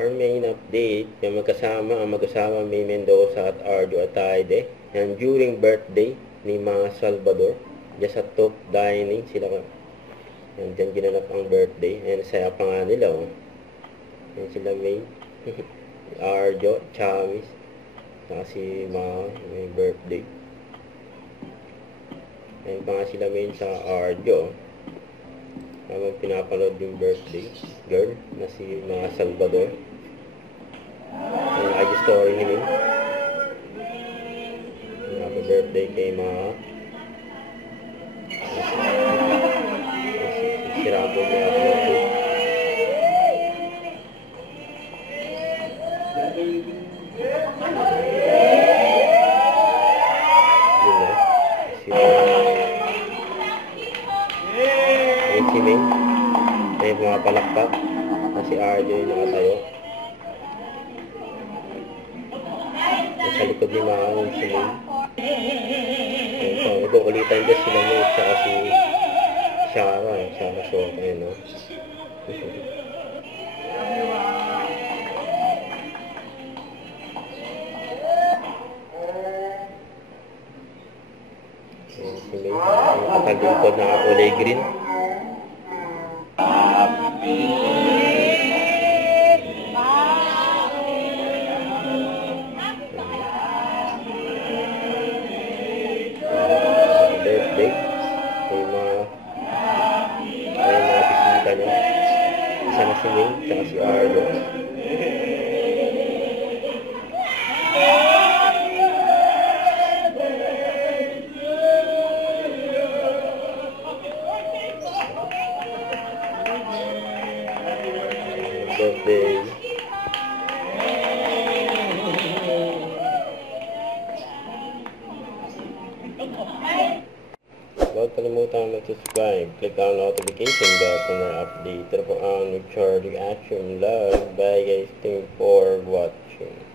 our main update, yung magkasama ang mag-asawa May Mendoza at Arjo Ataide. Yan, during birthday ni Ma Salvador, dyan sa Top Dining sila. Yan, dyan ginanap ang birthday. Yan, saya pa nga nila, oh. Yan sila May, Arjo, Chamis, saka si Ma, may birthday. Yan pa nga sila May sa Arjo. Habang pinapanood yung birthday girl na si Ma Salvador. Yung IG story ni Min. Happy birthday kay Ma. Si Rambo niya upload. Yun na. Si Ming, may mga palakpak na si RJ yung nakatayo. Sa likod ni mga si Ming. Ito, ulitan dyan sila Ming tsaka si Shara. Shara Soka yun, no? Si Ming, nakatagulkod na kulay green. Birthday may mga bisita niya, isa na si Ming tsaka si Arlo. Birthday. Huwag kalimutan mag-subscribe. Click ang notification bell for more update. Ito po ang Richard Reaction Vlog. Bye guys. Thank you for watching.